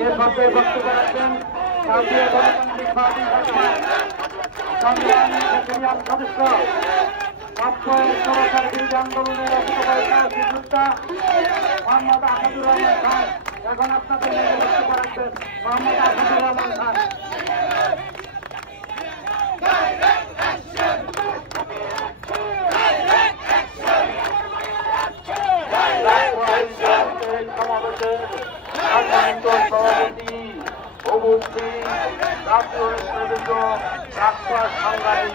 এর মধ্যে বক্তব্য রাখবেন জাতীয় গণতান্ত্রিক পার্টি সংগ্রামী ইউনিয়ন সদস্য সরকার বিরোধী আন্দোলনের যোদ্ধা মোহাম্মদ আসাদুর রহমান খান। এখন আপনাদের বক্তব্য রাখবেন মোহাম্মদ আসাদুর রহমান খান। সভাপতি উপস্থিত জাতীয় নেতৃবৃন্দ, সাংবাদিক,